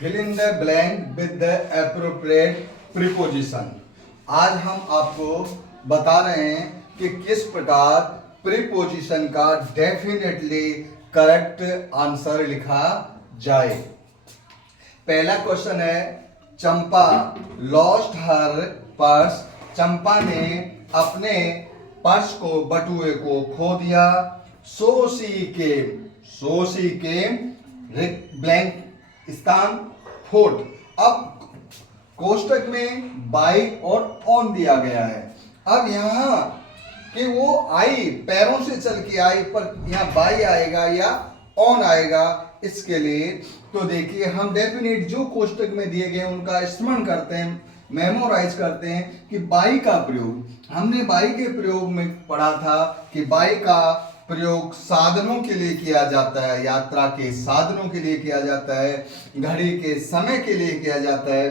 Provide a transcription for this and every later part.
Fill in the blank with the appropriate preposition. आज हम आपको बता रहे हैं कि किस प्रकार प्रीपोजिशन का डेफिनेटली करेक्ट आंसर लिखा जाए। पहला क्वेश्चन है, चंपा लॉस्ट हर पर्स। चंपा ने अपने पर्स को, बटुए को खो दिया। सो शी केम ब्लैंक स्थान फोर्ट। अब कोष्टक में बाई और ऑन दिया गया है। अब यहां कि वो आई, पैरों से चल के आई, पर यहां बाई आएगा या ऑन आएगा, इसके लिए तो देखिए हम डेफिनेट जो कोष्टक में दिए गए उनका स्मरण करते हैं, मेमोराइज करते हैं कि बाई का प्रयोग, हमने बाई के प्रयोग में पढ़ा था कि बाई का प्रयोग साधनों के लिए किया जाता है, यात्रा के साधनों के लिए किया जाता है, घड़ी के समय के लिए किया जाता है।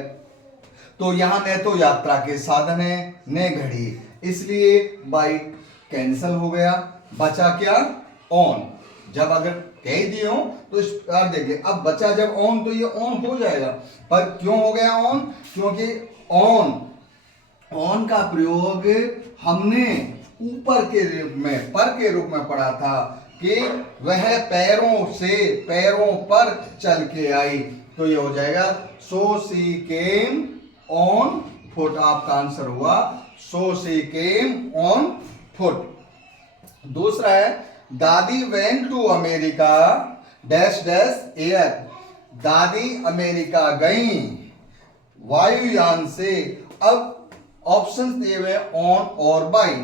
तो यहां न तो यात्रा के साधन है न घड़ी, इसलिए बाई कैंसिल हो गया। बचा क्या? ऑन। जब अगर कह दिए हो तो इस प्रकार देखिए, अब बचा जब ऑन तो ये ऑन हो जाएगा। पर क्यों हो गया ऑन? क्योंकि ऑन का प्रयोग हमने ऊपर के रूप में, पर के रूप में पढ़ा था कि वह पैरों पर चल के आई। तो ये हो जाएगा so she came on foot. आपका आंसर हुआ so she came on foot. दूसरा है, Dadi went to America dash dash air. दादी अमेरिका गई वायुयान से। अब ऑप्शंस दिए हुए ऑन और बाई।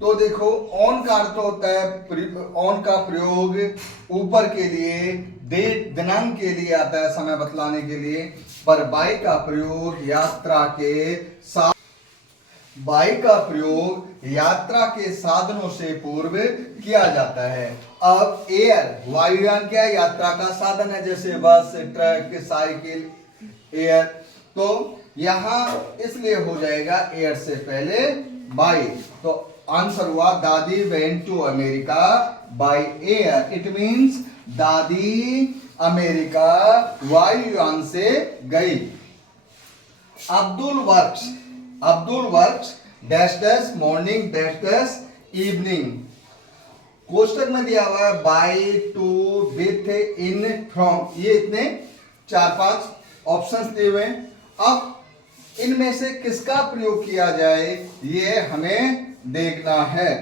तो देखो ऑन का अर्थ होता है, ऑन का प्रयोग ऊपर के लिए, डेट दिनांक के लिए आता है, समय बतलाने के लिए। पर बाई का प्रयोग यात्रा के साधनों से पूर्व किया जाता है। अब एयर, वायुयान क्या है? यात्रा का साधन है, जैसे बस, ट्रक, साइकिल, एयर। तो यहां इसलिए हो जाएगा एयर से पहले बाई। तो आंसर हुआ dadi went to America by air. It means दादी अमेरिका वायुयान से गई। Abdul works dash dash morning dash dash evening. कोष्टक में दिया हुआ है by, to, with, in, from. ये इतने 4-5 ऑप्शंस दिए हुए हैं। अब इनमें से किसका प्रयोग किया जाए ये हमें देखना है।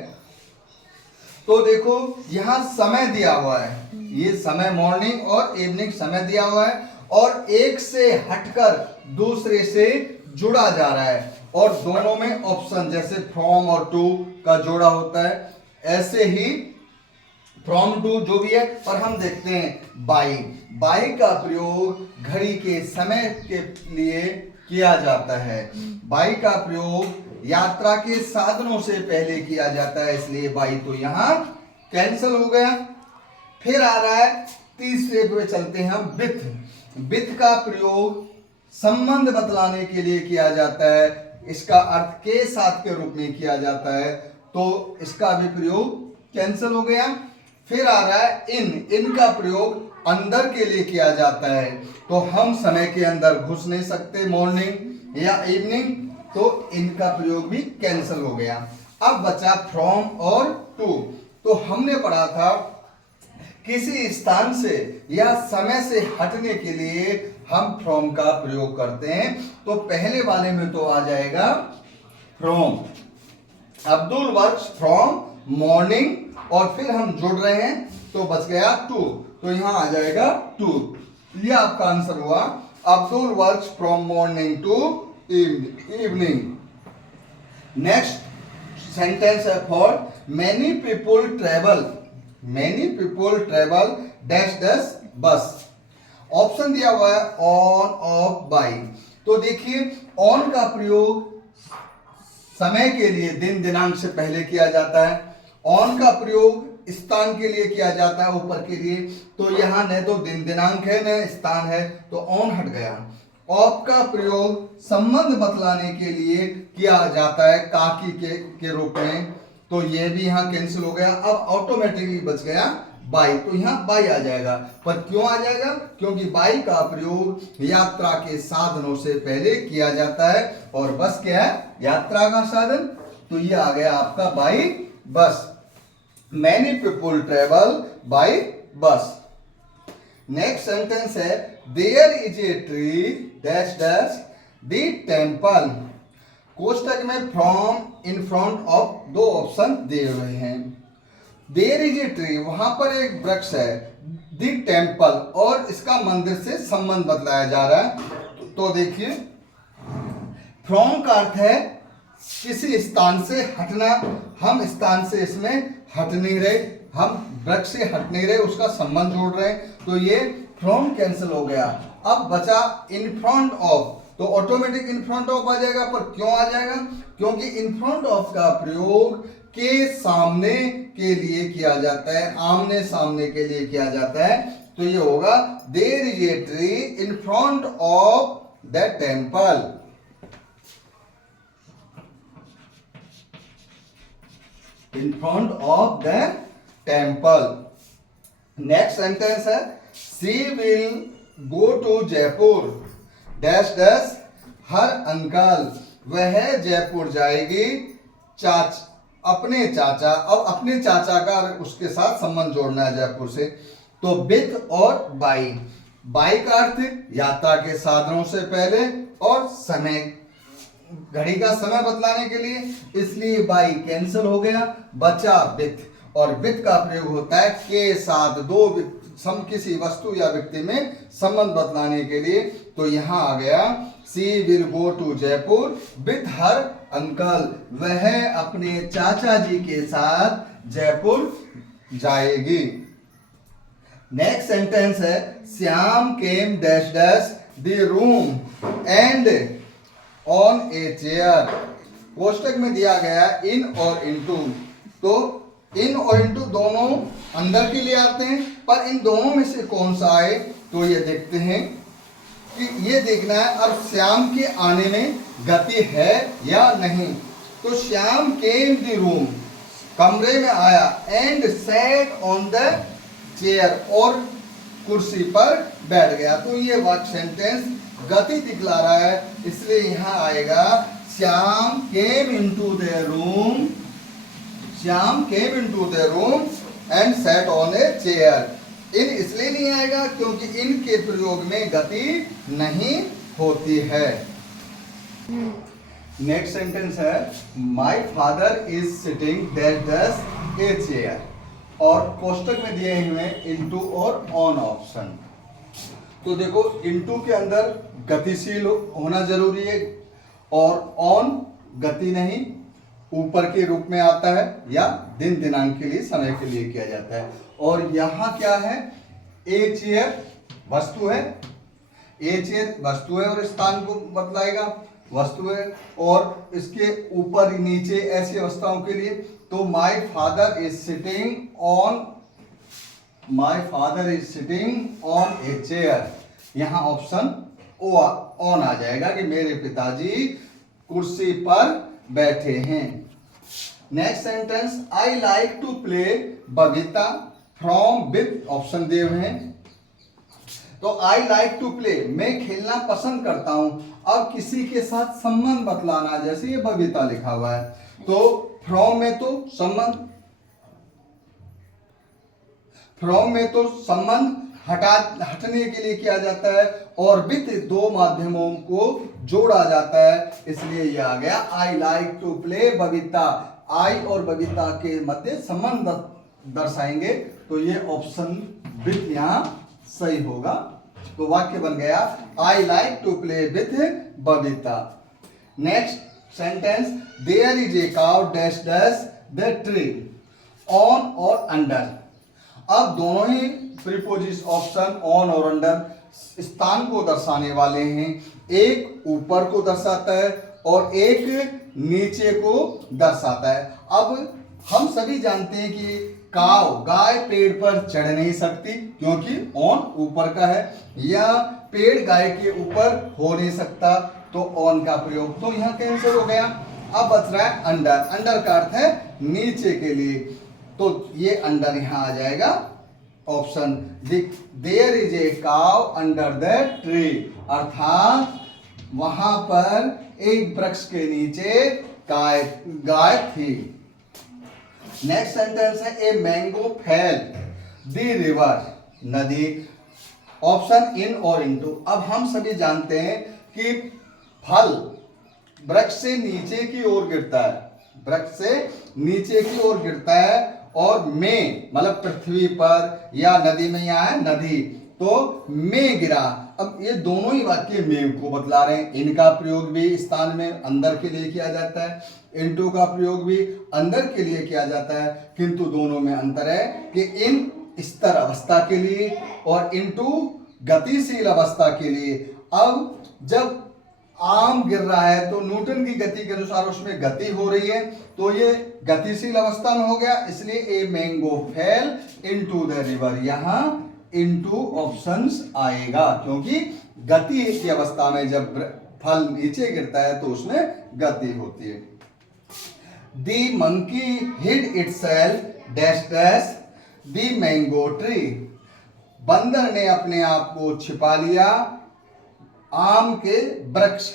तो देखो यहां समय दिया हुआ है, ये समय मॉर्निंग और इवनिंग समय दिया हुआ है, और एक से हटकर दूसरे से जुड़ा जा रहा है, और दोनों में ऑप्शन, जैसे फ्रॉम और टू का जोड़ा होता है, ऐसे ही फ्रॉम टू जो भी है। पर हम देखते हैं बाई का प्रयोग घड़ी के समय के लिए किया जाता है। बाई का प्रयोग यात्रा के साधनों से पहले किया जाता है, इसलिए बाई तो यहां कैंसिल हो गया। फिर आ रहा है तीसरे पे चलते हैं हम, विथ का प्रयोग संबंध बतलाने के लिए किया जाता है, इसका अर्थ के साथ के रूप में किया जाता है, तो इसका भी प्रयोग कैंसिल हो गया। फिर आ रहा है इन का प्रयोग अंदर के लिए किया जाता है, तो हम समय के अंदर घुस नहीं सकते, मॉर्निंग या इवनिंग, तो इनका प्रयोग भी कैंसिल हो गया। अब बचा फ्रॉम और टू। तो हमने पढ़ा था किसी स्थान से या समय से हटने के लिए हम फ्रॉम का प्रयोग करते हैं। तो पहले वाले में तो आ जाएगा from. Abdul works from morning, और फिर हम जुड़ रहे हैं तो बच गया टू, तो यहां आ जाएगा टू। ये आपका आंसर हुआ, Abdul works from morning to evening. Next sentence है, for many people travel dash dash bus. Option दिया हुआ है ऑन, ऑफ, बाई। तो देखिए ऑन का प्रयोग समय के लिए, दिन दिनांक से पहले किया जाता है। ऑन का प्रयोग स्थान के लिए किया जाता है, ऊपर के लिए। तो यहां न तो दिन दिनांक है न स्थान है, तो ऑन हट गया। ऑफ का प्रयोग संबंध बतलाने के लिए किया जाता है, काकी के रूप में, तो ये भी यहां कैंसिल हो गया। अब ऑटोमेटिकली बच गया बाई, तो यहाँ बाई आ जाएगा। पर क्यों आ जाएगा? क्योंकि बाई का प्रयोग यात्रा के साधनों से पहले किया जाता है, और बस क्या है? यात्रा का साधन। तो ये आ गया आपका by bus. Many people travel by bus. Next sentence है there is a tree dash dash the temple. कोष्टक में फ्रॉम इन फ्रंट ऑफ दो ऑप्शन दिए हुए हैं। देयर इज ए ट्री, वहां पर एक वृक्ष है, द टेम्पल, और इसका मंदिर से संबंध बतलाया जा रहा है। तो देखिए, फ्रॉम का अर्थ है किसी स्थान से हटना। हम स्थान से इसमें हट नहीं रहे, हम वृक्ष से हट नहीं रहे, उसका संबंध जोड़ रहे हैं। तो ये फ्रॉम कैंसिल हो गया। अब बचा इन फ्रंट ऑफ, तो ऑटोमेटिक इन फ्रंट ऑफ आ जाएगा। पर क्यों आ जाएगा? क्योंकि इन फ्रंट ऑफ का प्रयोग के सामने के लिए किया जाता है, आमने सामने के लिए किया जाता है। तो ये होगा there is a tree in front of the temple. In front of the temple. Next sentence है she will go to Jaipur dash dash her uncle. वह जयपुर जाएगी अपने चाचा। अब अपने चाचा का उसके साथ संबंध जोड़ना है जयपुर से। तो विथ और बाई। बाई का अर्थ यात्रा के साधनों से पहले, और समय, घड़ी का समय बतलाने के लिए, इसलिए बाई कैंसिल हो गया। बचा विथ, और विथ का प्रयोग होता है के साथ, दो किसी वस्तु या व्यक्ति में संबंध बतलाने के लिए। तो यहां आ गया she will go to Jaipur with her uncle. वह अपने चाचा जी के साथ जयपुर जाएगी। नेक्स्ट सेंटेंस है Shyam came dash dash the room and on a chair. कोष्टक में दिया गया इन और इनटू। तो इन और इनटू दोनों अंदर के लिए आते हैं, पर इन दोनों में से कौन सा आए? तो ये देखते हैं कि ये देखना है अब श्याम के आने में गति है या नहीं। तो श्याम केम द रूम, कमरे में आया, and sat on the chair, और कुर्सी पर बैठ गया। तो ये वाक्य सेंटेंस गति दिखला रहा है, इसलिए यहां आएगा Shyam came into the room, Shyam came into the room and sat on a chair. In इसलिए नहीं आएगा क्योंकि इन के प्रयोग में गति नहीं होती है। नेक्स्ट सेंटेंस है my father is sitting that dash a chair, और कोष्टक में दिए हुए इनटू और ऑन ऑप्शन। तो देखो, इनटू के अंदर गतिशील होना जरूरी है, और ऑन गति नहीं, ऊपर के रूप में आता है, या दिन दिनांक के लिए, समय के लिए किया जाता है। और यहां क्या है? ए चेयर वस्तु है, ए चेयर वस्तु है और स्थान को बतलाएगा, वस्तु है, और इसके ऊपर नीचे ऐसी अवस्थाओं के लिए। तो my father is sitting on, my father is sitting on a chair. यहां ऑप्शन ऑन आ जाएगा कि मेरे पिताजी कुर्सी पर बैठे हैं। Next sentence I like to play Babita from with option दिए हुए हैं। तो आई लाइक टू प्ले, मैं खेलना पसंद करता हूं। अब किसी के साथ संबंध बतलाना, जैसे ये बबीता लिखा हुआ है, तो फ्रॉम में तो संबंध, फ्रॉम में तो संबंध हटने के लिए किया जाता है, और विथ दो माध्यमों को जोड़ा जाता है, इसलिए यह आ गया I like to play Babita. I और बबीता के मध्य संबंध दर्शाएंगे, तो ये ऑप्शन विथ यहां सही होगा। तो वाक्य बन गया I like to play with Babita. Next sentence there is a cow dash dash the tree, on और अंडर। अब दोनों ही प्रीपोजिशन ऑप्शन ऑन और अंडर स्थान को दर्शाने वाले हैं। एक ऊपर को दर्शाता है और एक नीचे को दर्शाता है। अब हम सभी जानते हैं कि काव, गाय पेड़ पर चढ़ नहीं सकती क्योंकि ऑन ऊपर का है, या पेड़ गाय के ऊपर हो नहीं सकता, तो ऑन का प्रयोग तो यहां कैंसिल हो गया। अब बच रहा है अंडर। अंडर का अर्थ है नीचे के लिए, तो ये अंडर यहां आ जाएगा option there is a cow under the tree, अर्थात वहां पर एक वृक्ष के नीचे गाय थी। नेक्स्ट सेंटेंस है a mango fail the river, नदी। ऑप्शन इन और इनटू। अब हम सभी जानते हैं कि फल वृक्ष से नीचे की ओर गिरता है, वृक्ष से नीचे की ओर गिरता है, और में मतलब पृथ्वी पर या नदी में, यहाँ है नदी, तो में गिरा। अब ये दोनों ही वाक्य में को बतला रहे हैं। इनका प्रयोग भी स्थान में अंदर के लिए किया जाता है, इनटू का प्रयोग भी अंदर के लिए किया जाता है, किंतु दोनों में अंतर है कि इन स्तर अवस्था के लिए और इनटू गतिशील अवस्था के लिए। अब जब आम गिर रहा है तो न्यूटन की गति के अनुसार उसमें गति हो रही है, तो ये गतिशील अवस्था में हो गया, इसलिए a mango fail into the river, यहां इनटू ऑप्शंस आएगा, क्योंकि गति की अवस्था में जब फल नीचे गिरता है तो उसमें गति होती है। The monkey hid itself dash dash the mango tree, बंदर ने अपने आप को छिपा लिया आम के वृक्ष।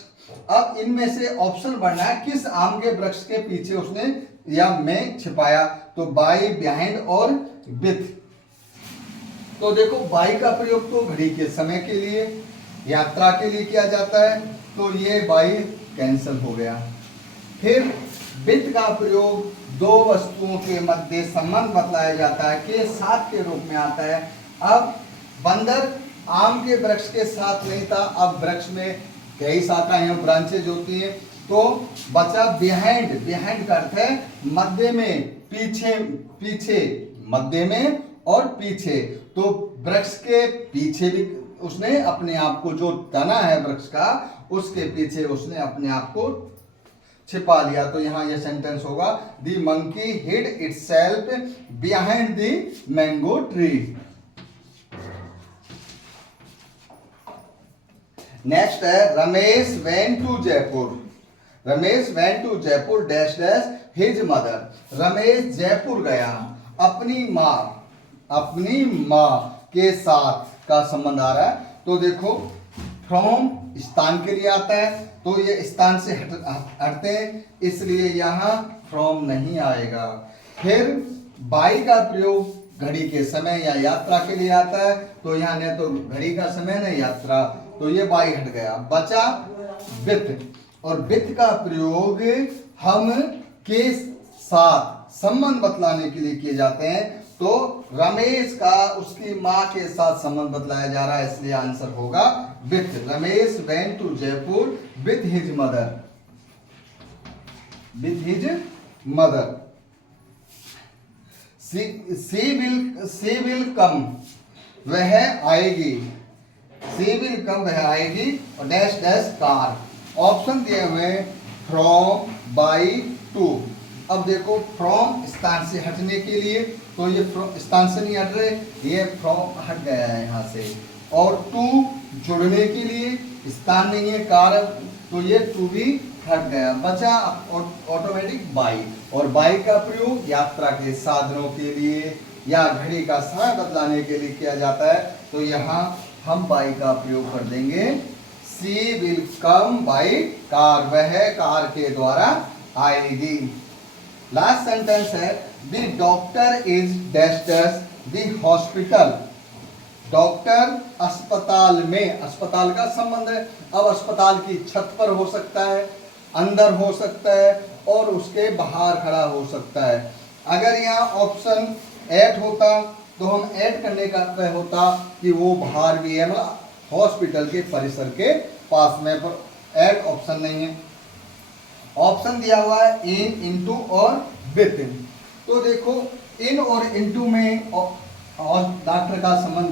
अब इनमें से ऑप्शन बढ़ना है किस आम के वृक्ष के पीछे उसने या में छिपाया, तो बाई, बिहाइंड और विथ। तो देखो बाई का प्रयोग तो घड़ी के समय के लिए, यात्रा के लिए किया जाता है, तो ये बाई कैंसिल हो गया। फिर विथ का प्रयोग दो वस्तुओं के मध्य संबंध बतलाया जाता है, के साथ के रूप में आता है। अब बंदर आम के वृक्ष के साथ नहीं था, अब वृक्ष में कई शाखाएं ब्रांचेज होती हैं, तो बचा बिहाइंड। बिहाइंड का अर्थ है मध्य में, पीछे, पीछे, मध्य में और पीछे। तो वृक्ष के पीछे भी उसने अपने आप को, जो तना है वृक्ष का, उसके पीछे उसने अपने आप को छिपा लिया। तो यहां यह सेंटेंस होगा the monkey hid itself behind the mango tree. Next है Ramesh went to Jaipur, Ramesh went to Jaipur dash dash his mother, Ramesh Jaipur गया अपनी माँ के साथ का संबंध आ रहा है। तो देखो फ्रॉम स्थान के लिए आता है, तो ये स्थान से हटते हैं, इसलिए यहाँ फ्रॉम नहीं आएगा। फिर बाई का प्रयोग घड़ी के समय या यात्रा के लिए आता है, तो यहाँ न तो घड़ी का समय न यात्रा, तो ये बाई हट गया। बचा विथ, और विथ का प्रयोग हम के साथ संबंध बतलाने के लिए किए जाते हैं, तो रमेश का उसकी माँ के साथ संबंध बतलाया जा रहा है, इसलिए आंसर होगा with. Ramesh went to Jaipur with his mother, with his mother. She will come, वह आएगी, सी विल कम, वह आएगी, और डैश डैश कार। ऑप्शन दिए हुए फ्रॉम, बाई, टू। अब देखो फ्रॉम स्थान से हटने के लिए, तो ये स्थान से नहीं हट रहे, ये फ्रॉम हट गया है यहाँ से, और टू जुड़ने के लिए स्थान नहीं है कार, तो ये टू भी हट गया। बचा ऑटोमेटिक बाई, और बाई का प्रयोग यात्रा के साधनों के लिए या घड़ी का समय बदलाने के लिए किया जाता है, तो यहाँ हम बाई का प्रयोग कर देंगे। सी विल कम बाई कार, वह कार के द्वारा आएगी। लास्ट सेंटेंस है the doctor is dash dash the hospital, doctor अस्पताल में, अस्पताल का संबंध है। अब अस्पताल की छत पर हो सकता है, अंदर हो सकता है, और उसके बाहर खड़ा हो सकता है। अगर यहाँ ऑप्शन एट होता तो हम ऐड करने का अर्थ होता कि वो बाहर भी है, मतलब हॉस्पिटल के परिसर के पास में, पर ऐड ऑप्शन नहीं है। ऑप्शन दिया हुआ है इन, इनटू और विथ। तो देखो इन और इनटू में और डॉक्टर का संबंध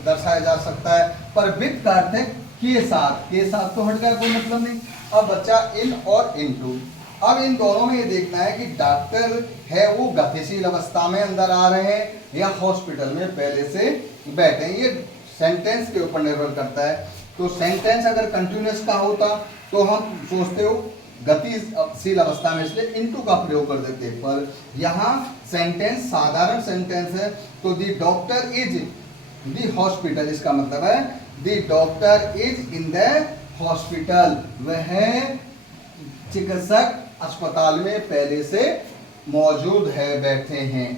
दर्शाया जा सकता है, पर विथ का अर्थ है के साथ, के साथ तो हट गया, कोई मतलब नहीं। अब बच्चा इन और इनटू। अब इन दोनों में ये देखना है कि डॉक्टर है वो गतिशील अवस्था में अंदर आ रहे हैं या हॉस्पिटल में पहले से बैठे हैं, ये सेंटेंस के ऊपर निर्भर करता है। तो सेंटेंस अगर कंटिन्यूअस का होता तो हम सोचते हो गतिशील अवस्था में, इसलिए इनटू का प्रयोग कर देते हैं। पर यहाँ सेंटेंस साधारण सेंटेंस है, तो the doctor is the hospital, इसका मतलब है the doctor is in the hospital, वह चिकित्सक अस्पताल में पहले से मौजूद है, बैठे हैं।